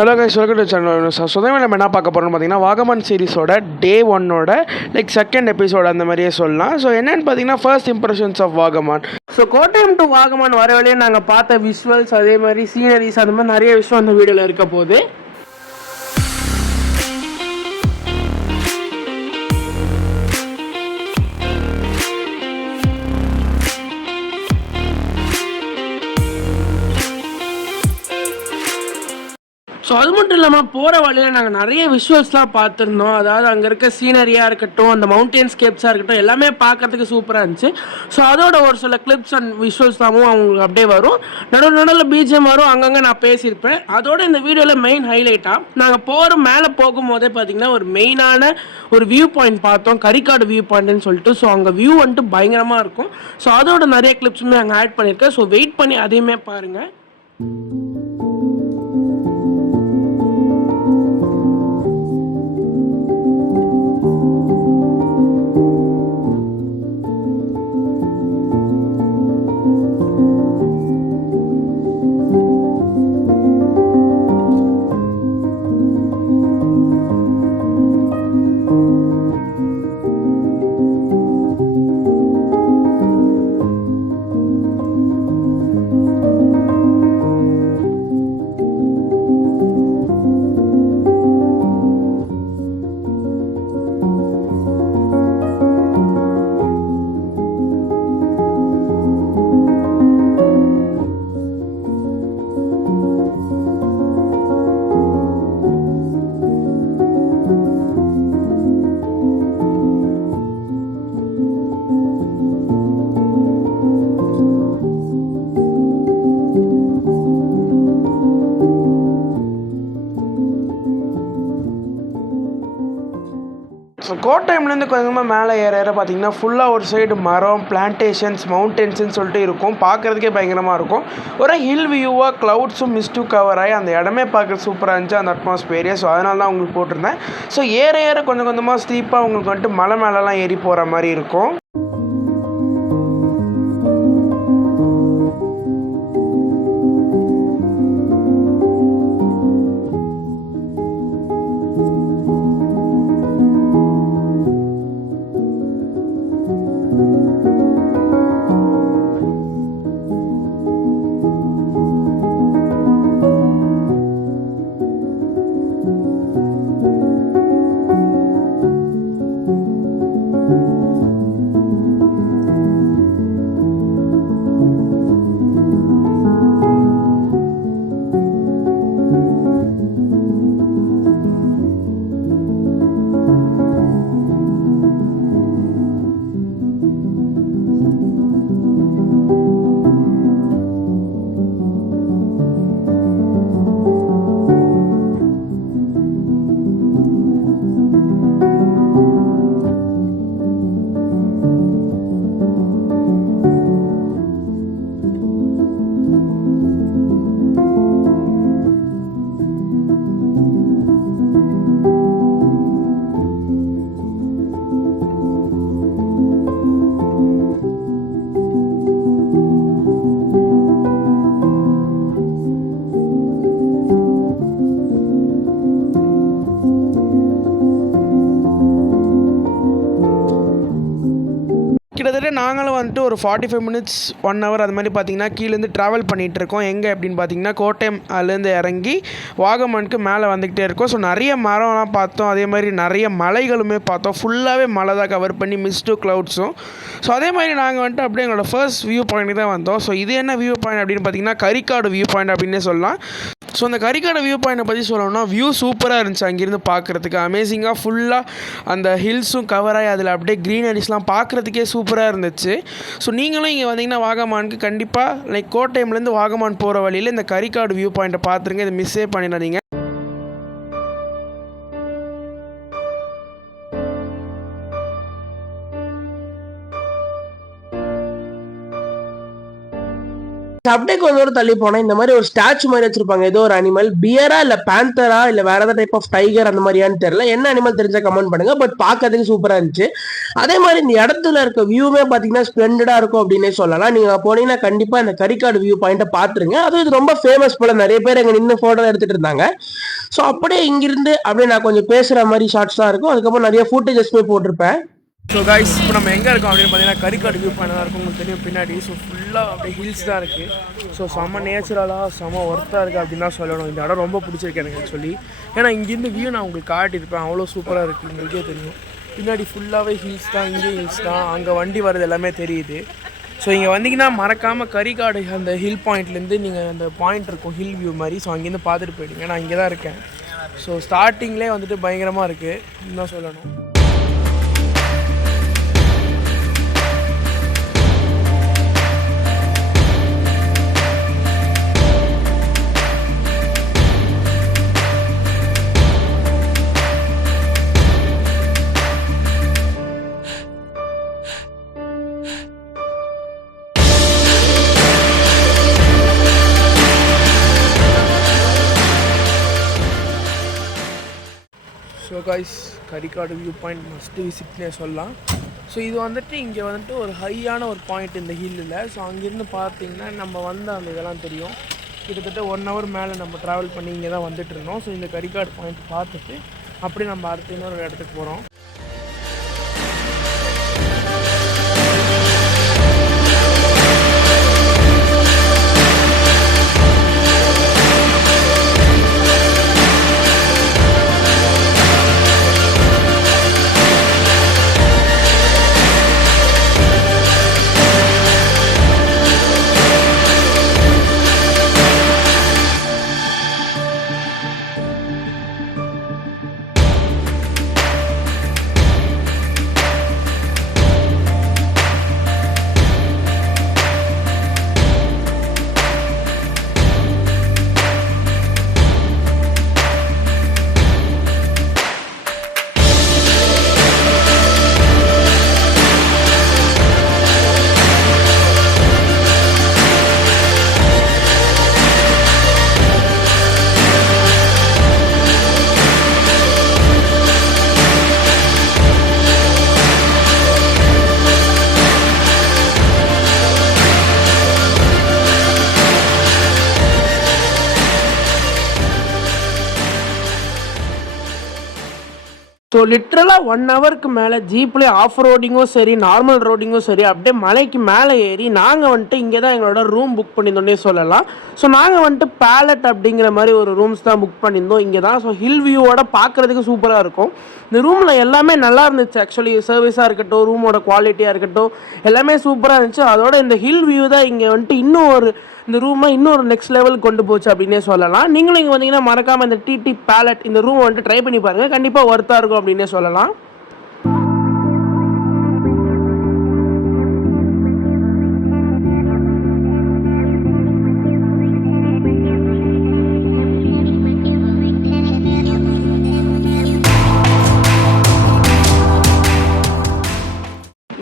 Hello guys, welcome to channel. சுதமே நம்ம என்ன பார்க்க போகிறோம்னு பார்த்தீங்கன்னா, வாகமன் சீரிஸோட டே 1ஓட செகண்ட் எபிசோட் அந்த மாதிரியே சொல்லலாம். ஸோ என்னென்னு பார்த்தீங்கன்னா, first impressions of Vagamon. So Kottayam to Vagamon வர வழியே நாங்கள் பார்த்த விஷுவல்ஸ், அதே மாதிரி சீனரிஸ், அந்த மாதிரி நிறைய விஷயம் அந்த வீடியோவில் இருக்க போகுது. ஸோ அது மட்டும் இல்லாமல் போகிற வழியில் நாங்கள் நிறைய விஷுவல்ஸ்லாம் பார்த்துருந்தோம். அதாவது அங்கே இருக்க சீனரியாக இருக்கட்டும், அந்த மவுண்டன் ஸ்கேப்ஸாக இருக்கட்டும், எல்லாமே பார்க்கறதுக்கு சூப்பராக இருந்துச்சு. ஸோ அதோட ஒரு சில கிளிப்ஸ் அண்ட் விஷுவல்ஸ்லாமும் அவங்களுக்கு அப்படியே வரும். நடுவில் பிஜிஎம் வரும், அங்கங்கே நான் பேசியிருப்பேன். அதோட இந்த வீடியோவில் மெயின் ஹைலைட்டாக நாங்கள் மேலே போகும்போதே பார்த்திங்கன்னா ஒரு மெயினான ஒரு வியூ பாயிண்ட் பார்த்தோம், கரிக்காடு வியூ பாயிண்ட்னு சொல்லிட்டு. ஸோ அங்கே வியூ வந்துட்டு பயங்கரமாக இருக்கும். ஸோ அதோட நிறைய கிளிப்ஸுமே அங்கே ஆட் பண்ணியிருக்கேன். ஸோ வெயிட் பண்ணி அதையுமே பாருங்கள். ஸோ கோட்டயம்லேருந்து கொஞ்சமாக மேலே ஏற பார்த்தீங்கன்னா ஃபுல்லாக ஒரு சைடு மரம், பிளான்டேஷன்ஸ், மவுண்டன்ஸ்ன்னு சொல்லிட்டு இருக்கும். பார்க்குறதுக்கே பயங்கரமாக இருக்கும். ஒரு ஹில் வியூவாக க்ளவுட்ஸும் மிஸ்ட்டும் கவர் ஆகி அந்த இடமே பார்க்க சூப்பராக இருந்துச்சு, அந்த அட்மாஸ்பியரே. ஸோ அதனால தான் உங்களுக்கு போட்டிருந்தேன். ஸோ ஏற கொஞ்சம் கொஞ்சமாக ஸ்டீப்பாக உங்களுக்கு வந்துட்டு மலை மேலெலாம் ஏறி போகிற மாதிரி இருக்கும். கிட்டத்தட்ட நாங்களும் வந்துட்டு ஒரு 45 மினிட்ஸ் 1 ஹவர் அது மாதிரி பார்த்திங்கன்னா கீழேருந்து ட்ராவல் பண்ணிகிட்ருக்கோம். எங்கே அப்படின்னு பார்த்தீங்கன்னா கோட்டயம் அதுலேருந்து இறங்கி வாகமனுக்கு மேலே வந்துக்கிட்டே இருக்கோம். ஸோ நிறைய மரம்லாம் பார்த்தோம், அதே மாதிரி நிறைய மலைகளுமே பார்த்தோம். ஃபுல்லாகவே மலை தான் கவர் பண்ணி மிஸ்ட்டும் க்ளவுட்ஸும். ஸோ அதே மாதிரி நாங்கள் வந்துட்டு அப்படியே எங்களோட ஃபர்ஸ்ட் வியூ பாயிண்ட்டுக்கு தான் வந்தோம். ஸோ இது என்ன வியூ பாயிண்ட் அப்படின்னு பார்த்தீங்கன்னா கரிக்காடு வியூ பாயிண்ட் அப்படின்னே சொல்லலாம். ஸோ அந்த கரிக்காடு வியூ பாயிண்ட்டை பற்றி சொல்லணும்னா வியூ சூப்பராக இருந்துச்சு. அங்கேருந்து பார்க்குறதுக்கு அமேசிங்காக ஃபுல்லாக அந்த ஹில்ஸும் கவராகி அதில் அப்படியே க்ரீனரிஸ்லாம் பார்க்குறதுக்கே சூப்பராக இருந்துச்சு. ஸோ நீங்களும் இங்கே வந்தீங்கன்னா வாகமானுக்கு கண்டிப்பாக கோட்டயம்லேருந்து வாகமான் போகிற வழியில் இந்த கரிக்காடு வியூ பாயிண்ட்டை பார்த்துருங்க. இதை மிஸ்ஸே பண்ணிடாதீங்க. அப்படியே கொஞ்ச தூரம் தள்ளி போனா இந்த மாதிரி ஒரு ஸ்டாச்சு மாதிரி வச்சிருப்பாங்க. ஏதோ ஒரு அனிமல், பியரா இல்ல பேந்தரா இல்ல வேற ஏதாவது டைப் ஆஃப் டைகர் அந்த மாதிரியான்னு தெரியல. என்ன அனிமல் தெரிஞ்சா கமெண்ட் பண்ணுங்க. பட் பார்க்கறதுக்கு சூப்பரா இருந்துச்சு. அதே மாதிரி இந்த இடத்துல இருக்க வியூவே பாத்தீங்கன்னா ஸ்பிளெண்டடா இருக்கும் அப்படின்னே சொல்லலாம். நீங்க போனீங்கன்னா கண்டிப்பா இந்த கரிக்காடு வியூ பாயிண்ட பாத்துருங்க. அதுவும் இது ரொம்ப ஃபேமஸ் போல, நிறைய பேர் எங்க நின்று போட்டோ எடுத்துட்டு இருந்தாங்க. ஸோ அப்படியே இங்கிருந்து அப்படியே நான் கொஞ்சம் பேசுற மாதிரி ஷார்ட்ஸ் தான் இருக்கும். அதுக்கப்புறம் நிறைய ஃபுட்டேஜஸ்மே போட்டிருப்பேன். ஸோ கைஸ், இப்போ நம்ம எங்கே இருக்கோம் அப்படின்னு பார்த்தீங்கன்னா கரிக்காடு வியூ பாயிண்ட் தான் இருக்கும். உங்களுக்கு தெரியும் பின்னாடி. ஸோ ஃபுல்லாக அப்படியே ஹில்ஸ் தான் இருக்குது. ஸோ செம்ம நேச்சுரலாக செம்ம ஒர்த்தாக இருக்குது அப்படின்னு தான் சொல்லணும். இந்த இடம் ரொம்ப பிடிச்சிருக்கு எனக்கு ஆக்சுவலி. ஏன்னா இங்கேருந்து வியூ நான் உங்களுக்கு காட்டியிருப்பேன். அவ்வளோ சூப்பராக இருக்குது. உங்களுக்கே தெரியும் பின்னாடி ஃபுல்லாகவே ஹில்ஸ் தான். இங்கேயும் ஹில்ஸ் தான். அங்கே வண்டி வர்றது எல்லாமே தெரியுது. ஸோ இங்கே வந்தீங்கன்னா மறக்காமல் கரிக்காடு அந்த ஹில் பாயிண்ட்லேருந்து நீங்கள் அந்த பாயிண்ட் இருக்கும் ஹில் வியூ மாதிரி. ஸோ அங்கேருந்து பார்த்துட்டு போயிடுங்க. நான் இங்கே தான் இருக்கேன். ஸோ ஸ்டார்டிங்லேயே வந்துட்டு பயங்கரமாக இருக்குது இன்னும் சொல்லணும். So guys, Karikkad viewpoint must விசிட்னே சொல்லலாம். ஸோ இது வந்துட்டு இங்கே வந்துட்டு ஒரு ஹையான ஒரு பாயிண்ட் இந்த ஹில்லில். ஸோ அங்கேருந்து பார்த்தீங்கன்னா நம்ம வந்த அந்த இதெல்லாம் தெரியும். கிட்டத்தட்ட 1 hour மேலே நம்ம ட்ராவல் பண்ணி இங்கே தான் வந்துட்டு இருந்தோம். ஸோ இந்த கரிக்காடு பாயிண்ட் பார்த்துட்டு அப்படியே நம்ம அடுத்த இன்னொரு இடத்துக்கு போகிறோம். ஸோ லிட்ரலாக 1 hourக்கு மேலே ஜீப்லேயே ஆஃப் ரோடிங்கும் சரி, நார்மல் ரோடிங்கும் சரி, அப்படியே மலைக்கு மேலே ஏறி நாங்கள் வந்துட்டு இங்கே தான் எங்களோட ரூம் புக் பண்ணியிருந்தோன்னே சொல்லலாம். ஸோ நாங்கள் வந்துட்டு பேலட் அப்படிங்கிற மாதிரி ஒரு ரூம்ஸ் தான் புக் பண்ணியிருந்தோம் இங்கே தான். ஸோ ஹில் வியூவோட பார்க்குறதுக்கு சூப்பராக இருக்கும். இந்த ரூமில் எல்லாமே நல்லா இருந்துச்சு ஆக்சுவலி. சர்வீஸாக இருக்கட்டும், ரூமோட குவாலிட்டியாக இருக்கட்டும், எல்லாமே சூப்பராக இருந்துச்சு. அதோட இந்த ஹில் வியூ தான் இங்கே வந்துட்டு இன்னும் ஒரு இந்த ரூமை இன்னொரு நெக்ஸ்ட் லெவலுக்கு கொண்டு போச்சு அப்படின்னே சொல்லலாம். நீங்களும் இங்கே வந்தீங்கன்னா மறக்காமல் இந்த டிடி பேலட் இந்த ரூம் வந்துட்டு ட்ரை பண்ணி பாருங்கள். கண்டிப்பாக ஒர்த்தாக இருக்கும் அப்படின்னே சொல்லலாம்.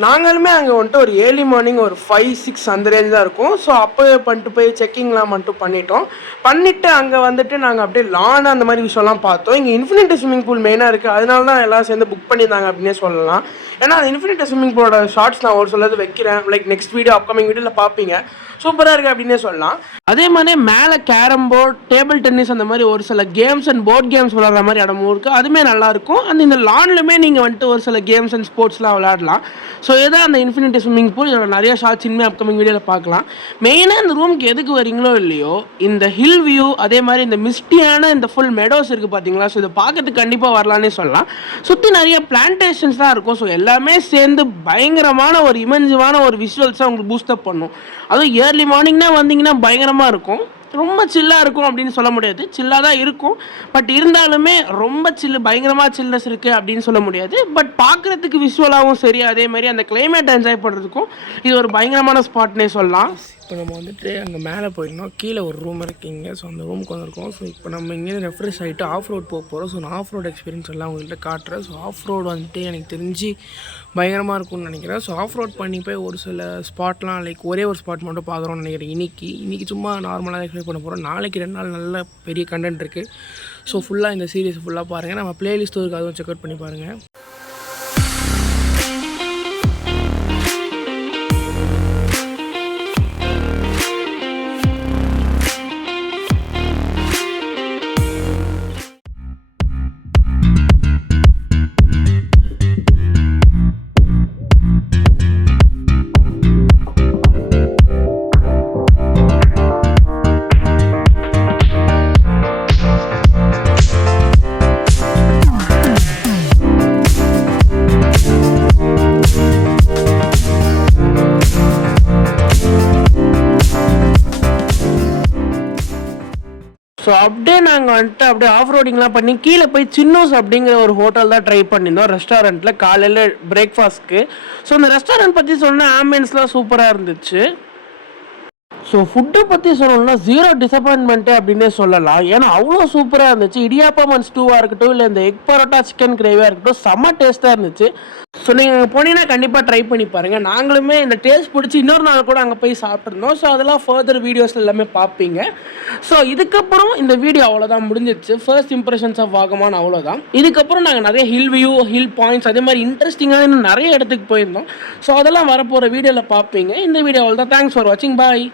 நாங்களுமே அங்கே வந்துட்டு ஒரு ஏர்லி மார்னிங் ஒரு 5-6 அந்த ரேஞ்ச் தான் இருக்கும். ஸோ அப்போவே பண்ணிட்டு போய் செக்கிங்லாம் மட்டும் பண்ணிவிட்டு அங்கே வந்துட்டு நாங்கள் அப்படியே லான் அந்த மாதிரி விஷயம்லாம் பார்த்தோம். இங்கே இன்ஃபினிட்டி ஸ்விம்மிங் பூல் மெயினாக இருக்குது. அதனால தான் எல்லாம் சேர்ந்து புக் பண்ணியிருந்தாங்க அப்படின்னே சொல்லலாம். ஏன்னா அந்த இன்ஃபினிட்டி ஸ்விம்மிங் பூலோட ஷார்ட்ஸ் நான் ஒரு சொல்லது வைக்கிறேன். லைக் நெக்ஸ்ட் வீடியோ அப்கமிங் வீடியோவில் பார்ப்பீங்க. சூப்பராக இருக்குது அப்படின்னே சொல்லலாம். அதே மாதிரி மேலே கேரம் போர்ட், டேபிள் டென்னிஸ் அந்த மாதிரி ஒரு சில கேம்ஸ் அண்ட் போர்ட் கேம்ஸ் விளாட்ற மாதிரி இடமும் இருக்குது. அதுவுமே நல்லாயிருக்கும். அந்த இந்த லான்லுமே நீங்கள் வந்துட்டு ஒரு சில கேம்ஸ் அண்ட் ஸ்போர்ட்ஸ்லாம் விளையாடலாம். ஸோ இதான் அந்த இன்ஃபினிட்டி ஸ்விம்மிங் பூல். இதோட நிறைய ஷார்ட்ஸ் இனிமேல் அப்கமிங் வீடியோவில் பார்க்கலாம். மெயினாக இந்த ரூமுக்கு எதுக்கு வரீங்களோ இல்லையோ, இந்த ஹில் வியூ அதே மாதிரி இந்த மிஸ்டியான இந்த ஃபுல் மெடோஸ் இருக்குது பார்த்தீங்களா. ஸோ இதை பார்க்கறதுக்கு கண்டிப்பாக வரலான்னே சொல்லலாம். சுற்றி நிறைய பிளான்டேஷன்ஸ் தான் இருக்கும். ஸோ எல்லாமே சேர்ந்து பயங்கரமான ஒரு இமென்சிவான ஒரு விஷுவல்ஸாக உங்களுக்கு பூஸ்டப் பண்ணும். அதுவும் ஏர்லி மார்னிங்னா வந்தீங்கன்னா பயங்கரமாக இருக்கும். ரொம்ப சில்லாக இருக்கும் அப்படின்னு சொல்ல முடியாது. சில்லாக தான் இருக்கும். பட் இருந்தாலுமே ரொம்ப பயங்கரமாக சில்னஸ் இருக்குது அப்படின்னு சொல்ல முடியாது. பட் பார்க்குறதுக்கு விஷுவலாகவும் சரி, அதே மாதிரி அந்த கிளைமேட் என்ஜாய் பண்ணுறதுக்கும் இது ஒரு பயங்கரமான ஸ்பாட்னே சொல்லலாம். இப்போ நம்ம வந்துட்டு அங்கே மேலே போயிருந்தோம். கீழே ஒரு ரூம் இருக்குங்க. ஸோ அந்த ரூமுக்கு வந்திருக்கோம். ஸோ இப்போ நம்ம இங்கேருந்து ரெஃப்ரெஷ் ஆகிட்டு ஆஃப் ரோட் போக போகிறோம். ஸோ நான் ஆஃப் ரோட் எக்ஸ்பீரியன்ஸ் எல்லாம் உங்கள்கிட்ட காட்டுறேன். ஸோ ஆஃப் ரோடு வந்துட்டு எனக்கு தெரிஞ்சு பயங்கரமாக இருக்கும்னு நினைக்கிறேன். ஸோ ஆஃப் ரோட் பண்ணி போய் ஒரு சில ஸ்பாட்லாம் லைக் ஒரே ஒரு ஸ்பாட் மட்டும் பார்க்குறோன்னு நினைக்கிறேன். இன்றைக்கி சும்மா நார்மலாக எக்ஸ்பிளைன் பண்ண போகிறோம். நாளைக்கு 2 நாள் நல்ல பெரிய கண்டென்ட் இருக்குது. ஸோ ஃபுல்லாக இந்த சீரீஸ் ஃபுல்லாக பாருங்கள். நம்ம பிளேலிஸ்ட் இருக்குது, அதுவும் செக் அவுட் பண்ணி பாருங்கள். ஸோ அப்படியே நாங்கள் வந்துட்டு அப்படியே ஆஃப் ரோடிங்லாம் பண்ணி கீழே போய் சின்னோஸ் அப்படிங்கிற ஒரு ஹோட்டல் தான் ட்ரை பண்ணியிருந்தோம் ரெஸ்டாரண்ட்டில் காலையில் பிரேக்ஃபாஸ்ட்க்கு. ஸோ அந்த ரெஸ்டாரண்ட் பற்றி சொன்ன ஆம்பியன்ஸ்லாம் சூப்பராக இருந்துச்சு. ஸோ ஃபுட்டை பற்றி சொல்லணும்னா 0 டிசப்பாயின்மெண்ட்டு அப்படின்னே சொல்லலாம். ஏன்னா அவ்வளோ சூப்பராக இருந்துச்சு. இடியாப்பம் அண்ட் ஸ்டூவாக இருக்கட்டும், இல்லை இந்த எக் பரோட்டா சிக்கன் கிரேவியாக இருக்கட்டும், செம்ம டேஸ்ட்டாக இருந்துச்சு. ஸோ நீங்கள் போனீங்கன்னா கண்டிப்பாக ட்ரை பண்ணி பாருங்கள். நாங்களுமே இந்த டேஸ்ட் பிடிச்சி இன்னொரு நாள் கூட அங்கே போய் சாப்பிட்ருந்தோம். ஸோ அதெல்லாம் ஃபர்தர் வீடியோஸில் எல்லாமே பார்ப்பீங்க. ஸோ இதுக்கப்புறம் இந்த வீடியோ அவ்வளோதான் முடிஞ்சிச்சு. ஃபர்ஸ்ட் இம்ப்ரெஷன்ஸ் ஆஃப் வாகமான் அவ்வளோதான். இதுக்கப்புறம் நாங்கள் நிறைய ஹில் வியூ, ஹில் பாயிண்ட்ஸ், அதே மாதிரி இன்ட்ரெஸ்டிங்கான நிறைய இடத்துக்கு போயிருந்தோம். ஸோ அதெல்லாம் வரப்போகிற வீடியோவில் பார்ப்பீங்க. இந்த வீடியோ அவ்வளோதான். தேங்க்ஸ் ஃபார் வாட்சிங். பாய்.